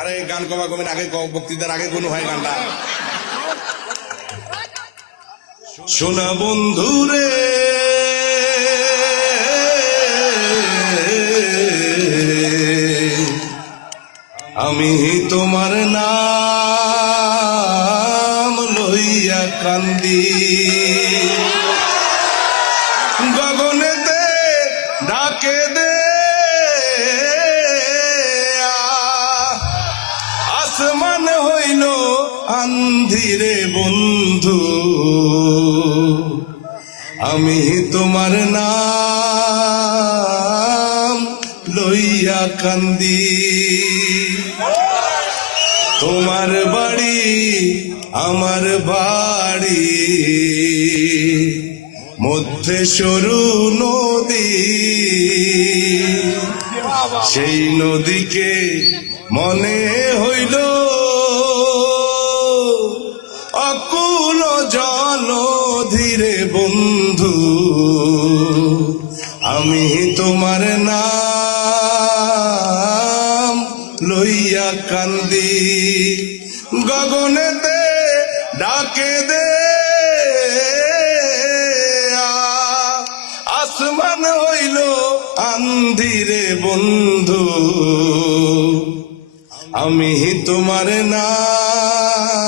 আরে গান কবা কমেন আগে বক্তৃতার আগে কোন হয় গানটা? সোনা বন্ধু রে আমি তোমার নাম লইয়া কান্দি, গগনেতে ডাকে দে আসমান হইল আন্ধিরে বন্ধু, আমি তোমার নাম লইয়া কান্দি। তোমার বাড়ি আমার বাড়ি মধ্যে সরু নদী, সেই নদীকে মনে হইল অকুল জল ধীরে বন্ধু, আমি তোমার নাম লইয়া কান্দি, গগনেতে ডাকে দে আসমান হইল আন্ধিরে বন্ধু, আমি তোমার নাম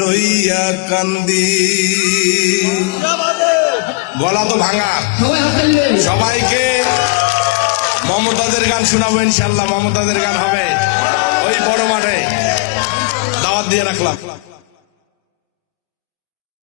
লইয়া কান্দি। গলা তো ভাঙা, সবাইকে মমতাজের গান শোনাবো ইনশাল্লাহ। মমতাজের গান হবে ওই বড় মাঠে, দাওয়াত দিয়ে রাখলাম।